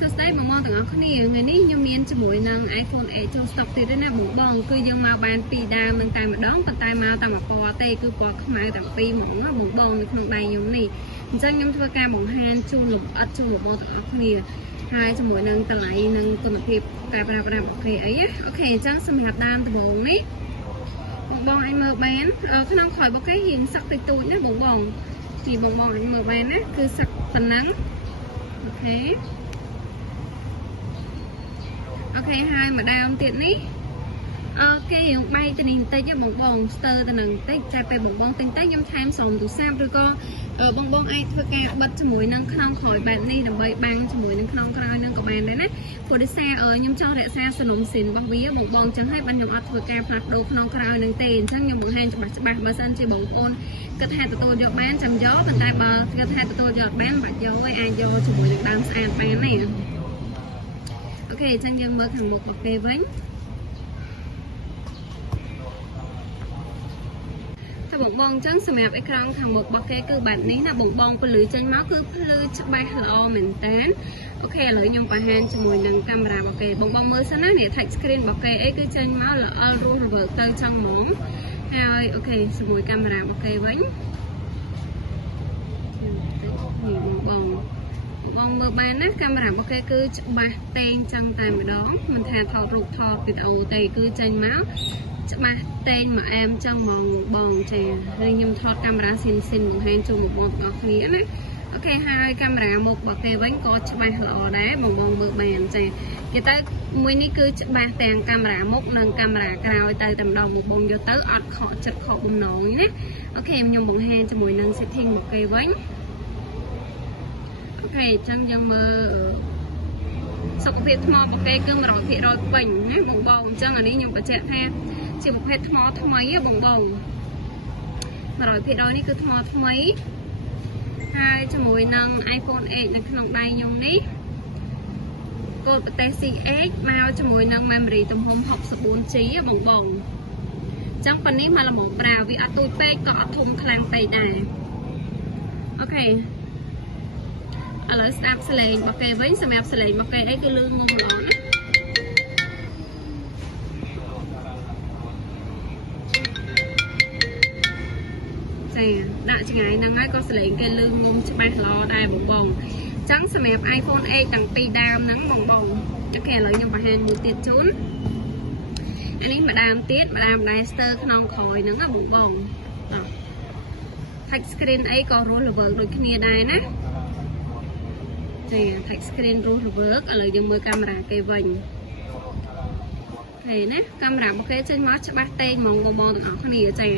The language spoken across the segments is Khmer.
សួស្តីបងប្អូនទាំងអស់គ្នាថ្ងៃនេះខ្ញុំមានជាមួយនឹង iPhone 8 ចូល stock ទៀតណាបងគឺយើងមកបានពីដើមនឹងតែម្ដងប៉ុន្តែមកតែមួយពណ៌ទេគឺពណ៌ខ្មៅតែពីរហ្មងណាបងនៅក្នុងដៃខ្ញុំនេះអញ្ចឹងខ្ញុំធ្វើការបង្ហាញជូនលម្អិតជូនបងប្អូនទាំងអស់គ្នាហើយជាមួយនឹងតម្លៃនិងគុណភាពការប្រើប្រាស់អូខេអីអូខេអញ្ចឹងសម្រាប់ដើមដំបូងនេះបងអាចមើលបានក្នុងក្រោយរបស់គេរៀងសឹកតិចតួចណាបងទីបងអាចមើលបានណាគឺសឹកប៉ុណ្ណឹងអូខេអូខេហើយម្ដងទៀតនេះគេយើងបែកទៅនេះបន្តិចបងស្ទើរទៅនឹងបន្តិចតែពេលបងទិញទៅខ្ញុំថែមសំទូរស័ព្ទឬក៏បងអាចធ្វើការបិទជាមួយនឹងខ្នងក្រោយបែបនេះដើម្បីបាំងជាមួយនឹងខ្នងក្រោយនឹងក៏បានដែរណាព្រោះដោយសារខ្ញុំចង់រក្សាសំណុំស៊ីនរបស់វាបងអញ្ចឹងហើយបានខ្ញុំអត់ធ្វើការផ្លាស់ប្ដូរខ្នងក្រោយនឹងទេអញ្ចឹងខ្ញុំបង្ហាញច្បាស់បើសិនជាបងប្អូនគិតថាទទួលយកបានចាំយកប៉ុន្តែបើគិតថាទទួលយកបានមិនបាច់យកទេអាចយកជាមួយនឹងដើមស្អាតបានទេអូខេអញ្ចឹងយើងមើលខាងមុខរបស់គេវិញបងអញ្ចឹងសម្រាប់អេក្រង់ខាងមុខរបស់គេគឺបែបនេះណាបងពលឺចេញមកគឺភ្លឺច្បាស់ល្អមែនតើអូខេឥឡូវខ្ញុំបង្ហាញជាមួយនឹងកាមេរ៉ារបស់គេបងមើលសិនណានេះ touch screen របស់គេអីគឺចេញមកល្អរស់រវើកទៅចឹងហ្មងហើយអូខេជាមួយកាមេរ៉ារបស់គេវិញនេះបងមើលបានណាកាមេរ៉ារបស់គេគឺច្បាស់តេងចឹងតែម្ដងមិនថាថតរូបថតវីដេអូទេគឺចេញមកច្បាស់តេងមកអែមចឹងហ្មងបងចាហើយខ្ញុំថតកាមេរ៉ាស៊ីនបង្ហាញជូនបងប្អូនគ្នាណាអូខេហើយកាមេរ៉ាមុខរបស់គេវិញក៏ច្បាស់ល្អដែរបងមើលបានចាគេទៅមួយនេះគឺច្បាស់ទាំងកាមេរ៉ាមុខនិងកាមេរ៉ាក្រោយទៅតែម្ដងបងយកទៅអត់ខកចិត្តខកបំណងណាអូខេខ្ញុំបង្ហាញជាមួយនឹង setting របស់គេវិញអូខេអញ្ចឹងយើងមើលសុខភាពថ្មរបស់គេគឺ 100% ពេញណាបងអញ្ចឹងអានេះខ្ញុំបញ្ជាក់ថាជាប្រភេទថ្មថ្មីបង100% នេះគឺថ្មថ្មីហើយជាមួយនឹង iPhone 8 នៅក្នុងដៃខ្ញុំនេះកូដប្រទេស CX មកជាមួយនឹង memory ទំហំ 64GB បងអញ្ចឹងប៉ុណ្នេះមកល្មមប្រើវាអត់ទូចពេកក៏អត់ធំខ្លាំងពេកដែរអូខេឥឡូវស្ដាប់សលេងរបស់គេវិញសម្រាប់សលេងរបស់គេអីគឺលឺងងល្អណាដាក់ចង្អាយហ្នឹងហើយក៏សលេងគេលឺងុំច្បាស់ល្អដែរបងអញ្ចឹងសម្រាប់ iPhone 8ទាំងពីរដើមហ្នឹងបងអូខេឥឡូវខ្ញុំបង្ហាញមួយទៀតជូនអានេះម្ដាមទៀតម្ដាមដែរស្ទើរក្នុងក្រោយហ្នឹងណាបង touch screen អីក៏រស់រវើកដូចគ្នាដែរណាចា touch screen រស់រវើកឥឡូវយើងមើលកាមេរ៉ាគេវិញអូខេណាកាមេរ៉ារបស់គេចេញមកច្បាស់តេងហ្មងបងទាំងអស់គ្នាចា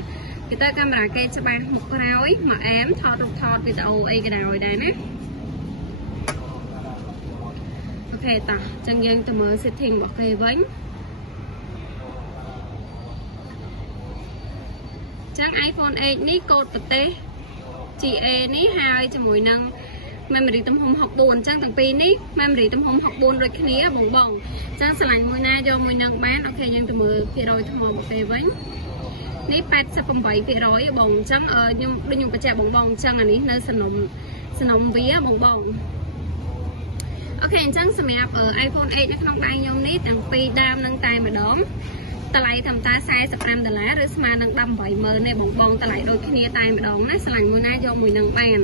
គេទៅកាមេរ៉ាគេច្បាស់មុខក្រោយមកអែមថតរូបថតវីដេអូអីក៏ដោយដែរណាអូខេតោះចឹងយើងទៅមើល setting របស់គេវិញចឹង iPhone 8 នេះកូដប្រទេស GA នេះហើយជាមួយនឹង memory ទំហំ 64 អញ្ចឹងទាំងពីរនេះ memory ទំហំ 64 ដូចគ្នាបងអញ្ចឹងឆ្លាញ់មួយណាយកមួយនឹងបានអូខេយើងទៅមើលភាគរយថ្មរបស់គេវិញនេះ 88% បងអញ្ចឹងខ្ញុំដូចខ្ញុំបញ្ជាក់បងអញ្ចឹងអានេះនៅសំណុំវាបងអូខេអញ្ចឹងសម្រាប់ iPhone 8 នៅក្នុងដៃខ្ញុំនេះទាំងពីរដើមនឹងតែម្ដងតម្លៃត្រឹមតែ$45ឬស្មើនឹង180,000ទេបងតម្លៃដូចគ្នាតែម្ដងណាឆ្លាញ់មួយណាយកមួយនឹងបាន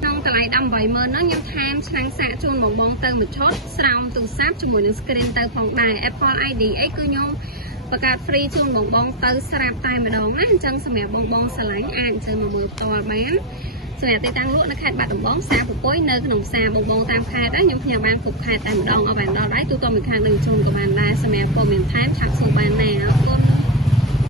ក្នុងតម្លៃ$180,000ហ្នឹងខ្ញុំថែមឆ្នាំងសាកជូនបងទៅមួយឈុតស្រោមទូរស័ព្ទជាមួយនឹង screen ទៅផងដែរ Apple ID អីគឺខ្ញុំបង្កើត free ជូនបងទៅស្រាប់តែម្ដងណាអញ្ចឹងសម្រាប់បងស្រឡាញ់អាចអញ្ជើញមកមើលផ្ទាល់បានសម្រាប់ទីតាំងលក់នៅខេត្តបាត់ដំបងផ្សារពពកនៅក្នុងផ្សារបងតាមខេត្តខ្ញុំផ្ញើបានគ្រប់ខេត្តតែម្ដងអត់បានដល់ដៃទូទៅមួយខេត្តនឹងជូនក៏បានដែរសម្រាប់ព័ត៌មានថែមឆាប់សួរបានណាអរគុណ